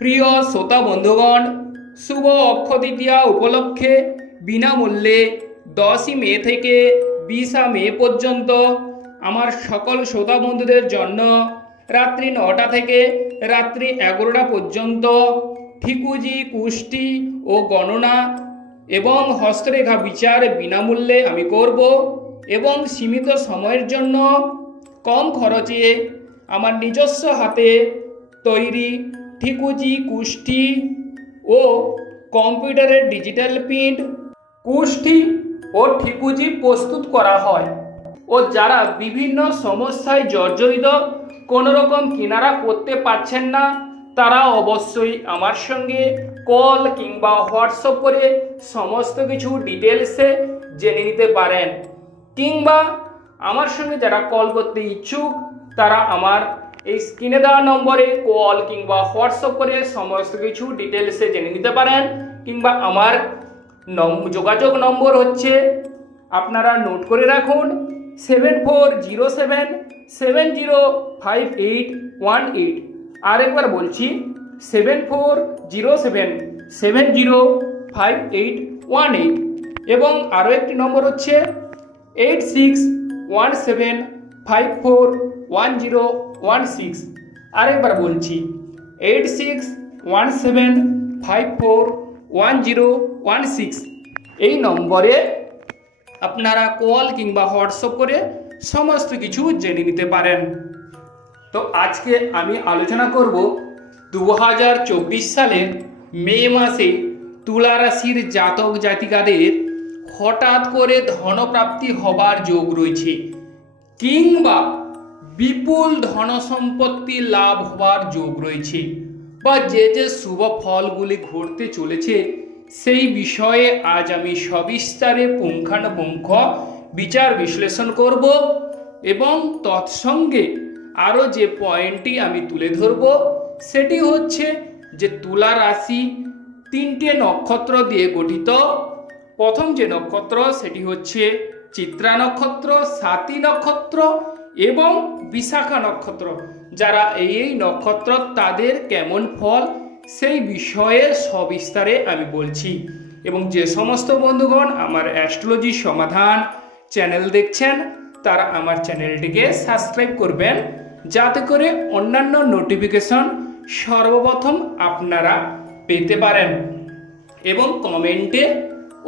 প্রিয় শ্রোতা বন্ধুগণ, শুভ অক্ষয় তৃতীয়া উপলক্ষে বিনামূল্যে 10ই মে থেকে 20 মে পর্যন্ত আমার সকল শ্রোতা বন্ধুদের জন্য রাত্রি 9টা থেকে রাত্রি 11টা পর্যন্ত ঠিকুজি, কুষ্টি ও গণনা এবং হস্তরেখা বিচার বিনামূল্যে আমি করব এবং সীমিত সময়ের জন্য কম খরচে আমার নিজস্ব হাতে তৈরি ঠিকুজি, কুষ্টি ও কম্পিউটারের ডিজিটাল প্রিন্ট কুষ্টি ও ঠিকুজি প্রস্তুত করা হয়। ও যারা বিভিন্ন সমস্যায় জর্জরিত, কোনো রকম কিনারা করতে পারছেন না, তারা অবশ্যই আমার সঙ্গে কল কিংবা হোয়াটসঅ্যাপ করে সমস্ত কিছু ডিটেলসে জেনে নিতে পারেন। কিংবা আমার সঙ্গে যারা কল করতে ইচ্ছুক, তারা আমার এই স্ক্রিনে দেওয়া নম্বরে কল কিংবা হোয়াটসঅ্যাপ করে সমস্ত কিছু ডিটেলসে জেনে নিতে পারেন। কিংবা আমার যোগাযোগ নম্বর হচ্ছে, আপনারা নোট করে রাখুন, 7407705818। আরেকবার বলছি, 7407705818। এবং আরও একটি নম্বর হচ্ছে 8617541016। আরেকবার বলছি, 8617541016। এই নম্বরে আপনারা কল কিংবা হোয়াটসঅ্যাপ করে সমস্ত কিছু জেনে নিতে পারেন। তো আজকে আমি আলোচনা করব 2024 সালের মে মাসে তুলা রাশির জাতক জাতিকাদের হঠাৎ করে ধনপ্রাপ্তি হবার যোগ রয়েছে, কিংবা বিপুল ধন সম্পত্তি লাভ হবার যোগ রয়েছে, বা যে যে শুভ ফলগুলি ঘটতে চলেছে সেই বিষয়ে আজ আমি সবিস্তারে পুঙ্খানুপুঙ্খ বিচার বিশ্লেষণ করব। এবং তৎসঙ্গে আরও যে পয়েন্টটি আমি তুলে ধরব সেটি হচ্ছে যে তুলা রাশি 3টে নক্ষত্র দিয়ে গঠিত। প্রথম যে নক্ষত্র সেটি হচ্ছে চিত্রা নক্ষত্র, স্বাতী নক্ষত্র এবং বিশাখা নক্ষত্র। যারা এই নক্ষত্র, তাদের কেমন ফল সেই বিষয়ে সবিস্তারে আমি বলছি। এবং যে সমস্ত বন্ধুগণ আমার অ্যাস্ট্রোলজি সমাধান চ্যানেল দেখছেন, তারা আমার চ্যানেলটিকে সাবস্ক্রাইব করবেন, যাতে করে অন্যান্য নোটিফিকেশন সর্বপ্রথম আপনারা পেতে পারেন। এবং কমেন্টে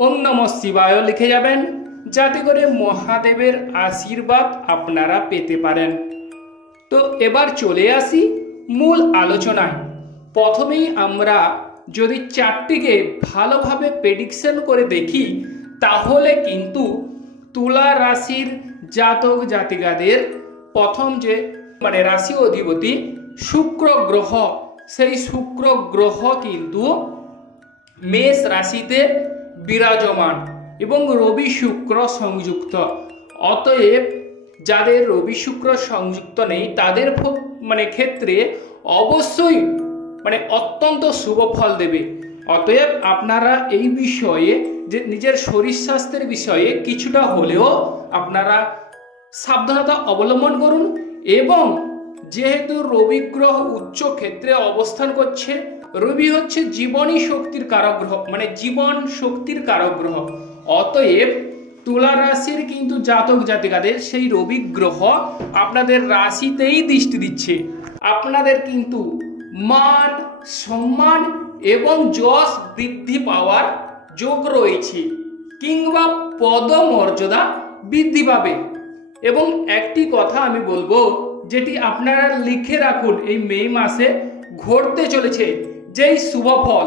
ওম নমঃ শিবায় লিখে যাবেন, যাতে করে মহাদেবের আশীর্বাদ আপনারা পেতে পারেন। তো এবার চলে আসি মূল আলোচনায়। প্রথমেই আমরা যদি চারটিকে ভালোভাবে প্রেডিকশন করে দেখি, তাহলে কিন্তু তুলা রাশির জাতক জাতিকাদের প্রথম যে রাশি অধিপতি শুক্র গ্রহ, সেই শুক্র গ্রহ কিন্তু মেষ রাশিতে বিরাজমান এবং রবি শুক্র সংযুক্ত। অতএব যাদের রবি শুক্র সংযুক্ত নেই, তাদের ক্ষেত্রে অবশ্যই অত্যন্ত শুভ ফল দেবে। অতএব আপনারা এই বিষয়ে, যে নিজের শরীর স্বাস্থ্যের বিষয়ে কিছুটা হলেও আপনারা সাবধানতা অবলম্বন করুন। এবং যেহেতু রবি গ্রহ উচ্চ ক্ষেত্রে অবস্থান করছে, রবি হচ্ছে জীবনী শক্তির কারক গ্রহ, জীবন শক্তির কারক গ্রহ। অতএব তুলা রাশির কিন্তু জাতক জাতিকাদের সেই রবি গ্রহ আপনাদের রাশিতেই দৃষ্টি দিচ্ছে। আপনাদের কিন্তু মান, সম্মান এবং যশ বৃদ্ধি পাওয়ার যোগ রয়েছে, কিংবা পদমর্যাদা বৃদ্ধি পাবে। এবং একটি কথা আমি বলবো, যেটি আপনারা লিখে রাখুন, এই মে মাসে ঘটতে চলেছে যেই শুভ ফল,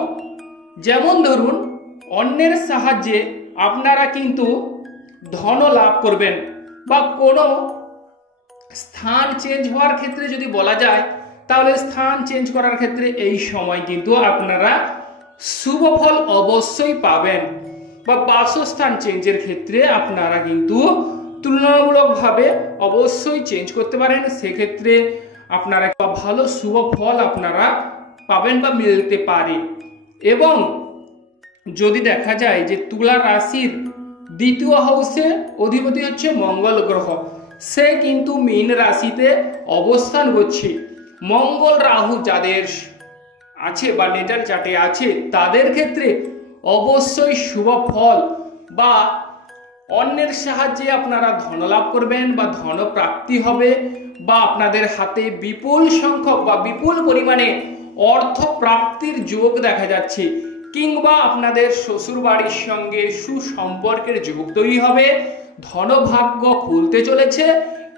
যেমন ধরুন অন্যের সাহায্যে আপনারা কিন্তু ধন লাভ করবেন, বা কোনো স্থান চেঞ্জ হওয়ার ক্ষেত্রে যদি বলা যায়, তাহলে স্থান চেঞ্জ করার ক্ষেত্রে এই সময় কিন্তু আপনারা শুভ ফল অবশ্যই পাবেন। বা বাসস্থান চেঞ্জের ক্ষেত্রে আপনারা কিন্তু তুলনামূলকভাবে অবশ্যই চেঞ্জ করতে পারেন, সেক্ষেত্রে আপনারা একটা ভালো শুভ ফল আপনারা পাবেন বা মিলতে পারে। এবং যদি দেখা যায় যে তুলা রাশির দ্বিতীয় হাউসে অধিপতি হচ্ছে মঙ্গল গ্রহ, সে কিন্তু মীন রাশিতে অবস্থান করছে। মঙ্গল রাহু যাদের আছে বা নেটাল চার্টে আছে তাদের ক্ষেত্রে অবশ্যই শুভ ফল বা অন্যের সাহায্যে আপনারা ধনলাভ করবেন বা ধনপ্রাপ্তি হবে বা আপনাদের হাতে বিপুল সংখ্যক বা বিপুল পরিমাণে অর্থ প্রাপ্তির যোগ দেখা যাচ্ছে, কিংবা আপনাদের শ্বশুর বাড়ির সঙ্গে সুসম্পর্কের যোগ তৈরি হবে, ধনভাগ্য খুলতে চলেছে,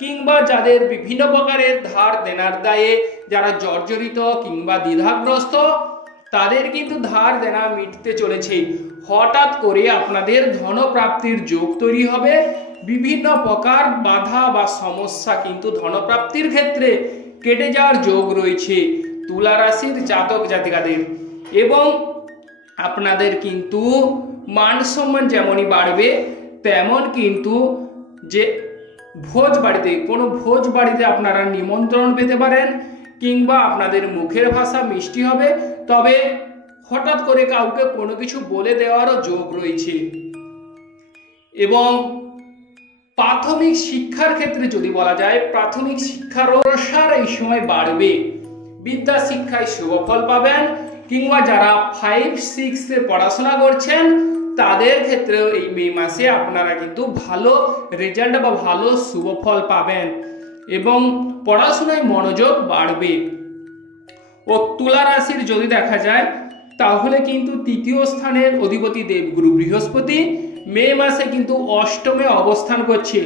কিংবা যাদের বিভিন্ন প্রকারের ধার দেনার দায়ে যারা জর্জরিত কিংবা দ্বিধাগ্রস্ত তাদের কিন্তু ধার দেনা মিটতে চলেছে। হঠাৎ করে আপনাদের ধনপ্রাপ্তির যোগ তৈরি হবে। বিভিন্ন প্রকার বাধা বা সমস্যা কিন্তু ধনপ্রাপ্তির ক্ষেত্রে কেটে যাওয়ার যোগ রয়েছে তুলা রাশির জাতক জাতিকাদের। এবং আপনাদের কিন্তু মান সম্মান যেমনই বাড়বে তেমন কিন্তু যে ভোজ বাড়িতে কোনো ভোজ বাড়িতে আপনারা নিমন্ত্রণ পেতে পারেন, কিংবা আপনাদের মুখের ভাষা মিষ্টি হবে, তবে হঠাৎ করে কাউকে কোনো কিছু বলে দেওয়ারও যোগ রয়েছে। এবং প্রাথমিক শিক্ষার ক্ষেত্রে যদি বলা যায়, প্রাথমিক শিক্ষার প্রসার এই সময় বাড়বে, বিদ্যা শিক্ষায় শুভ ফল পাবেন, কিংবা যারা 5-6 পড়াশোনা করছেন তাদের ক্ষেত্রেও এই মে মাসে আপনারা কিন্তু ভালো রেজাল্ট বা ভালো শুভ ফল পাবেন এবং পড়াশোনায় মনোযোগ বাড়বে। ও তুলা রাশির যদি দেখা যায় তাহলে কিন্তু তৃতীয় স্থানের অধিপতি দেবগুরু বৃহস্পতি মে মাসে কিন্তু অষ্টমে অবস্থান করছে।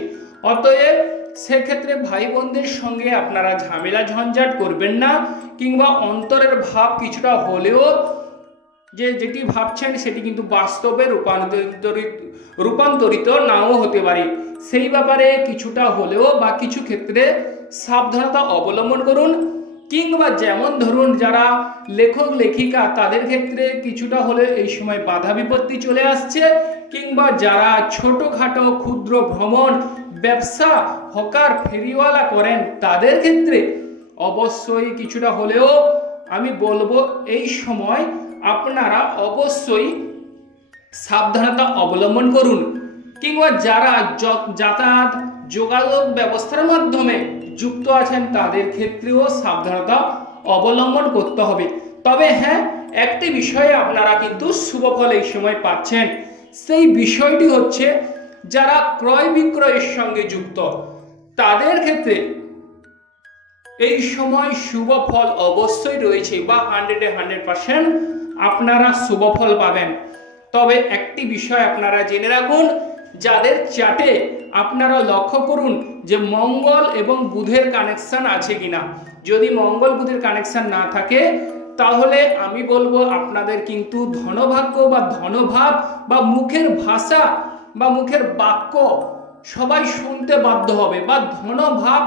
অতএব সেক্ষেত্রে ভাই বোনদের সঙ্গে আপনারা ঝামেলা ঝঞ্ঝাট করবেন না, কিংবা অন্তরের ভাব কিছুটা হলেও যেটি ভাবছেন সেটি কিন্তু বাস্তবে রূপান্তরিত নাও হতে পারে। সেই ব্যাপারে কিছুটা হলেও বা কিছু ক্ষেত্রে সাবধানতা অবলম্বন করুন। কিংবা যেমন ধরুন যারা লেখক লেখিকা তাদের ক্ষেত্রে কিছুটা হলে এই সময় বাধা বিপত্তি চলে আসছে, কিংবা যারা ছোটখাটো ক্ষুদ্র ভ্রমণ ব্যবসা হকার ফেরিওয়ালা করেন তাদের ক্ষেত্রে অবশ্যই কিছুটা হলেও আমি বলবো এই সময় আপনারা অবশ্যই সাবধানতা অবলম্বন করুন। কিংবা যারা যাতায়াত যোগাযোগ ব্যবস্থার মাধ্যমে যুক্ত আছেন তাদের ক্ষেত্রেও সাবধানতা অবলম্বন করতে হবে। তবে হ্যাঁ, একটি বিষয়ে আপনারা কিন্তু শুভ ফল এই সময় পাচ্ছেন, সেই বিষয়টি হচ্ছে যারা ক্রয় বিক্রয়ের সঙ্গে যুক্ত তাদের ক্ষেত্রে এই সময় শুভ ফল অবশ্যই রয়েছে বা 100% আপনারা শুভ ফল পাবেন। তবে একটি বিষয় আপনারা জেনে রাখুন, যাদের চার্টে আপনারা লক্ষ্য করুন যে মঙ্গল এবং বুধের কানেকশন আছে কিনা। যদি মঙ্গল বুধের কানেকশন না থাকে তাহলে আমি বলবো আপনাদের কিন্তু ধনভাগ্য বা ধনভাব বা মুখের ভাষা বা মুখের বাক্য সবাই শুনতে বাধ্য হবে বা ধনভাব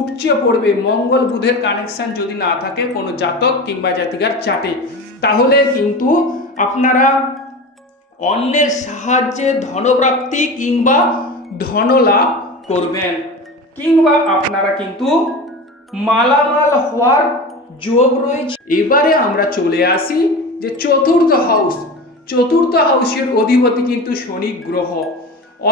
উপচে পড়বে। মঙ্গল বুধের কানেকশন যদি না থাকে কোনো জাতক কিংবা জাতিকার চার্টে, তাহলে কিন্তু আপনারা অন্যের সাহায্যে ধনপ্রাপ্তি কিংবা ধনলাভ করবেন, কিংবা আপনারা কিন্তু মালামাল হওয়ার যোগ রয়েছে। এবারে আমরা চলে আসি যে চতুর্থ হাউসের অধিপতি কিন্তু শনি গ্রহ।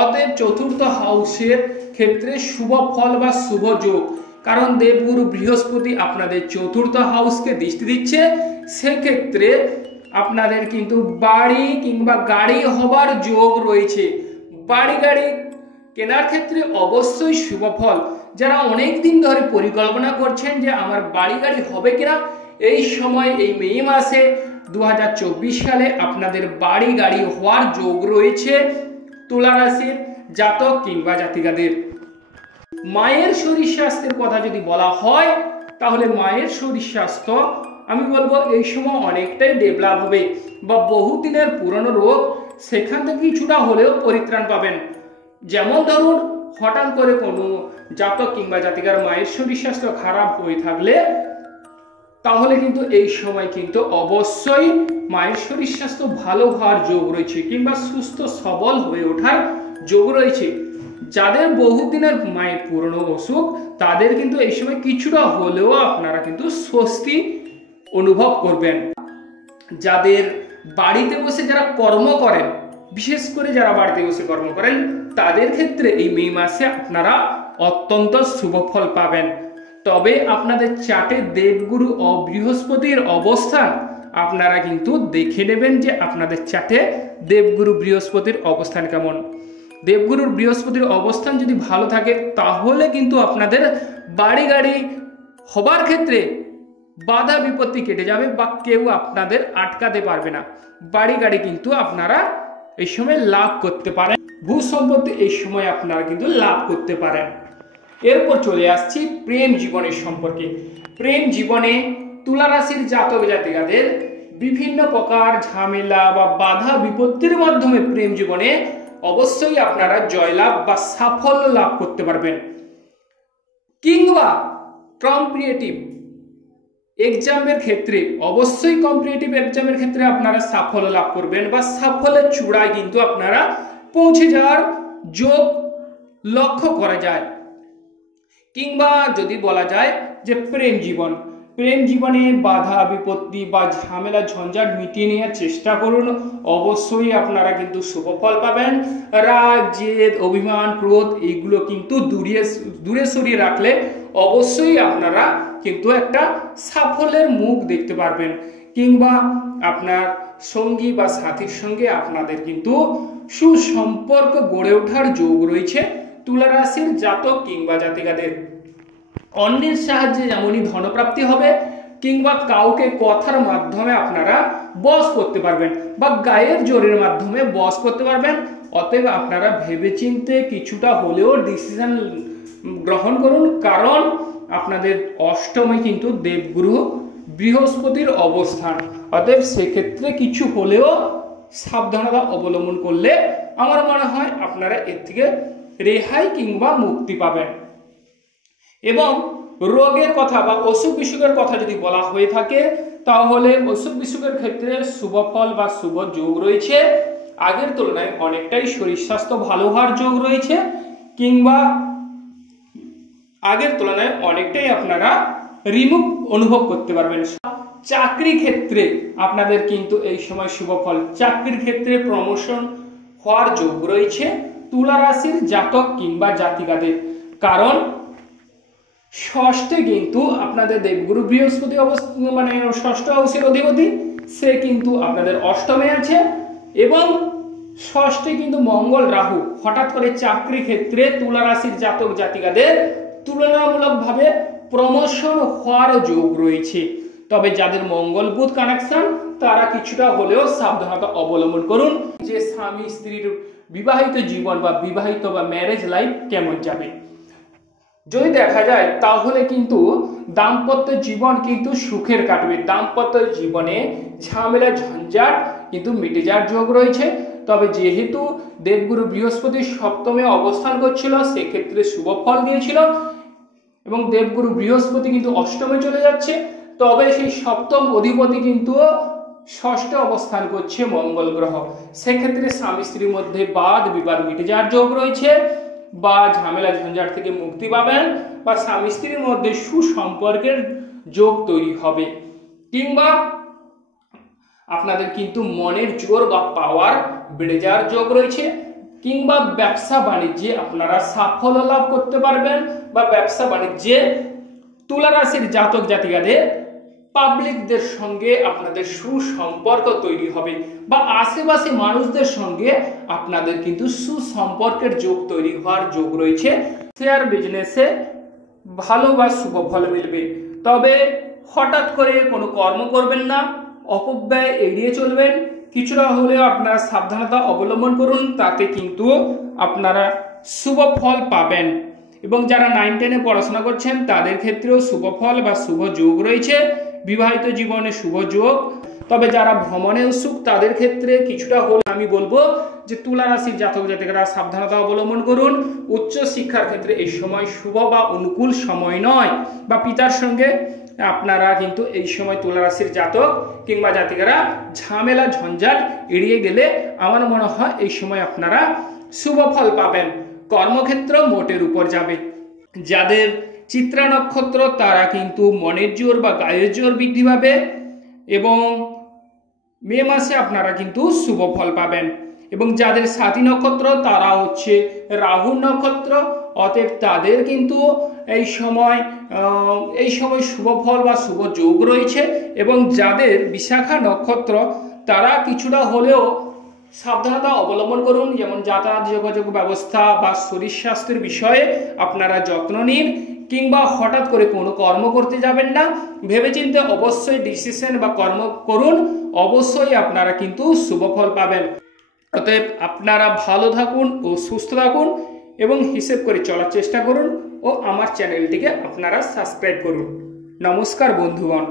অতএব চতুর্থ হাউসের ক্ষেত্রে শুভ ফল বা শুভ যোগ, কারণ দেবগুরু বৃহস্পতি আপনাদের চতুর্থ হাউসকে দৃষ্টি দিচ্ছে। সেক্ষেত্রে আপনাদের কিন্তু বাড়ি কিংবা গাড়ি হবার যোগ রয়েছে। বাড়ি গাড়ি কেনার ক্ষেত্রে অবশ্যই শুভ ফল। যারা অনেক দিন ধরে পরিকল্পনা করছেন যে আমার বাড়ি গাড়ি হবে কিনা, এই সময় এই মে মাসে 2024 সালে আপনাদের বাড়ি গাড়ি হওয়ার যোগ রয়েছে তুলা রাশির জাতক কিংবা জাতিকাদের। মায়ের শরীর স্বাস্থ্যের কথা যদি বলা হয় তাহলে মায়ের শরীর স্বাস্থ্য আমি বলবো এই সময় অনেকটাই ডেভেলপ হবে বা বহুদিনের পুরনো রোগ সেখান থেকে কিছুটা হলেও পরিত্রাণ পাবেন। যেমন ধরুন হঠাৎ করে কোনো জাতক কিংবা জাতিকার মায়ের শরীর স্বাস্থ্য খারাপ হয়ে থাকলে তাহলে কিন্তু এই সময় কিন্তু অবশ্যই মায়ের শরীর স্বাস্থ্য ভালো হওয়ার যোগ রয়েছে কিংবা সুস্থ সবল হয়ে ওঠার যোগ রয়েছে। যাদের বহুদিনের মায়ের পুরনো অসুখ তাদের কিন্তু এই সময় কিছুটা হলেও আপনারা কিন্তু স্বস্তি অনুভব করবেন। যাদের বাড়িতে বসে যারা কর্ম করেন, বিশেষ করে যারা বাড়িতে বসে কর্ম করেন তাদের ক্ষেত্রে এই মে মাসে আপনারা অত্যন্ত শুভ ফল পাবেন। তবে আপনাদের চার্টে দেবগুরু ও বৃহস্পতির অবস্থান আপনারা কিন্তু দেখে নেবেন যে আপনাদের চার্টে দেবগুরু বৃহস্পতির অবস্থান কেমন। দেবগুরুর বৃহস্পতির অবস্থান যদি ভালো থাকে তাহলে কিন্তু আপনাদের বাড়ি গাড়ি হবার ক্ষেত্রে বাধা বিপত্তি কেটে যাবে বা কেউ আপনাদের আটকাতে পারবে না। বাড়ি গাড়ি কিন্তু আপনারা এই সময় লাভ করতে পারেন, ভূ সম্পত্তি এই সময় আপনারা কিন্তু লাভ করতে পারেন। এরপর চলে আসছি প্রেম জীবনের সম্পর্কে। প্রেম জীবনে তুলা রাশির জাতক জাতিকাদের বিভিন্ন প্রকার ঝামেলা বা বাধা বিপত্তির মাধ্যমে প্রেম জীবনে অবশ্যই আপনারা জয়লাভ বা সাফল্য লাভ করতে পারবেন, কিংবা কম্পিটিটিভ এক্সামের ক্ষেত্রে অবশ্যই কম্পিটিটিভ এক্সামের ক্ষেত্রে আপনারা সাফল্য লাভ করবেন বা সাফল্যের চূড়ায় কিন্তু আপনারা পৌঁছে যাওয়ার যোগ লক্ষ্য করা যায়। কিংবা যদি বলা যায় যে প্রেম জীবনে বাধা বিপত্তি বা ঝামেলা ঝঞ্ঝাট মিটিয়ে নেওয়ার চেষ্টা করুন, অবশ্যই আপনারা কিন্তু শুভ ফল পাবেন। রাগ জেদ অভিমান ক্রোধ এইগুলো কিন্তু দূরে সরিয়ে রাখলে অবশ্যই আপনারা কিন্তু একটা সাফল্যের মুখ দেখতে পারবেন। কিংবা আপনার সঙ্গী বা সাথীর সঙ্গে আপনাদের কিন্তু সুসম্পর্ক গড়ে ওঠার যোগ রয়েছে তুলা রাশির জাতক কিংবা জাতিকাদের। অন্যের সাহায্যে যেমনই ধনপ্রাপ্তি হবে, কিংবা কাউকে কথার মাধ্যমে আপনারা বশ করতে পারবেন বা গায়ের জোরের মাধ্যমে বশ করতে পারবেন। অতএব আপনারা ভেবেচিন্তে কিছুটা হলেও ডিসিশন গ্রহণ করুন, কারণ আপনাদের অষ্টমে কিন্তু দেবগুরু বৃহস্পতির অবস্থান। অতএব সেক্ষেত্রে কিছু হলেও সাবধানতা অবলম্বন করলে আমার মনে হয় আপনারা এর থেকে রেহাই কিংবা মুক্তি পাবেন। এবং রোগের কথা বা অসুখ বিসুখের কথা যদি বলা হয়ে থাকে তাহলে অসুখ বিসুখের ক্ষেত্রে শুভ ফল বা শুভ যোগ রয়েছে। আগের তুলনায় অনেকটাই শরীর স্বাস্থ্য ভালো হওয়ার যোগ রয়েছে, কিংবা আগের তুলনায় অনেকটাই আপনারা রিমুভ অনুভব করতে পারবেন। চাকরি ক্ষেত্রে আপনাদের কিন্তু এই সময় শুভ ফল, চাকরির ক্ষেত্রে প্রমোশন হওয়ার যোগ রয়েছে তুলা রাশির জাতক কিংবা জাতিকাদের। কারণ ষষ্ঠে কিন্তু আপনাদের দেবগুরু বৃহস্পতি অবস্থান মানে ষষ্ঠ হাউসের অধিপতি, সে কিন্তু আপনাদের অষ্টমে আছে। এবং ষষ্ঠে কিন্তু মঙ্গল রাহু, হঠাৎ করে চাকরি ক্ষেত্রে তুলা রাশির জাতক জাতিকাদের তুলনামূলকভাবে প্রমোশন হওয়ার যোগ রয়েছে। তবে যাদের মঙ্গল বুধ কানেকশন তারা কিছুটা হলেও সাবধানতা অবলম্বন করুন যে স্বামী স্ত্রীর বিবাহিত জীবন বা বিবাহিত বা ম্যারেজ লাইফ কেমন যাবে। যদি দেখা যায় তাহলে কিন্তু দাম্পত্য জীবন কিন্তু সুখের কাটবে, দাম্পত্য জীবনে ঝামেলা ঝঞ্ঝাট কিন্তু মিটে যাওয়ার যোগ রয়েছে। তবে যেহেতু দেবগুরু বৃহস্পতি সপ্তমে অবস্থান করছিল সেক্ষেত্রে শুভ ফল দিয়েছিল, এবং দেবগুরু বৃহস্পতি কিন্তু অষ্টমে চলে যাচ্ছে, তবে সেই সপ্তম অধিপতি কিন্তু ষষ্ঠে অবস্থান করছে মঙ্গল গ্রহ। সেক্ষেত্রে স্বামী স্ত্রীর মধ্যে বাদ বিবাদ মিটে যাওয়ার যোগ রয়েছে বা ঝামেলা ঝঞ্ঝাট থেকে মুক্তি পাবেন বা স্বামী স্ত্রীর মধ্যে সুসম্পর্কের যোগ তৈরি হবে। কিংবা আপনাদের কিন্তু মনের জোর বা পাওয়ার বেড়ে যাওয়ার যোগ রয়েছে। কিংবা ব্যবসা বাণিজ্যে আপনারা সাফল্য লাভ করতে পারবেন বা ব্যবসা বাণিজ্যে তুলা রাশির জাতক জাতিকাদের পাবলিকদের সঙ্গে আপনাদের সুসম্পর্ক তৈরি হবে বা আশেপাশে মানুষদের সঙ্গে আপনাদের কিন্তু সুসম্পর্কের যোগ তৈরি হওয়ার যোগ রয়েছে। শেয়ার বিজনেসে ভালো বা শুভ ফল মিলবে, তবে হঠাৎ করে কোনো কর্ম করবেন না, অপব্যয় এড়িয়ে চলবেন। কিছুটা হলেও আপনারা সাবধানতা অবলম্বন করুন, তাতে কিন্তু আপনারা শুভ ফল পাবেন। এবং যারা 9-10-এ পড়াশোনা করছেন তাদের ক্ষেত্রেও শুভ ফল বা শুভ যোগ রয়েছে, বিবাহিত জীবনে শুভ যোগ। তবে যারা ভ্রমণে উৎসুক তাদের ক্ষেত্রে কিছুটা হলে আমি বলবো যে তুলা রাশির জাতক জাতিকারা সাবধানতা অবলম্বন করুন। উচ্চ শিক্ষার ক্ষেত্রে এই সময় শুভ বা অনুকূল সময় নয়, বা পিতার সঙ্গে আপনারা কিন্তু এই সময় তুলা রাশির জাতক কিংবা জাতিকারা ঝামেলা ঝঞ্ঝাট এড়িয়ে গেলে আমার মনে হয় এই সময় আপনারা শুভ ফল পাবেন। কর্মক্ষেত্র মোটের উপর যাবে। যাদের চিত্রা নক্ষত্র তারা কিন্তু মনের জোর বা গায়ের জোর বৃদ্ধি পাবে, এবং মে মাসে আপনারা কিন্তু শুভ ফল পাবেন। এবং যাদের সাথী নক্ষত্র তারা হচ্ছে রাহু নক্ষত্র, অতএব তাদের কিন্তু এই সময় শুভ ফল বা শুভ যোগ রয়েছে। এবং যাদের বিশাখা নক্ষত্র তারা কিছুটা হলেও সাবধানতা অবলম্বন করুন, যেমন যাতায়াত যোগাযোগ ব্যবস্থা বা শরীর স্বাস্থ্যের বিষয়ে আপনারা যত্ন নিন, কিংবা হঠাৎ করে কোনো কর্ম করতে যাবেন না, ভেবেচিন্তে অবশ্যই ডিসিশন বা কর্ম করুন, অবশ্যই আপনারা কিন্তু শুভ ফল পাবেন। অতএব আপনারা ভালো থাকুন ও সুস্থ থাকুন এবং হিসেব করে চলার চেষ্টা করুন ও আমার চ্যানেলটিকে আপনারা সাবস্ক্রাইব করুন। নমস্কার বন্ধুগণ।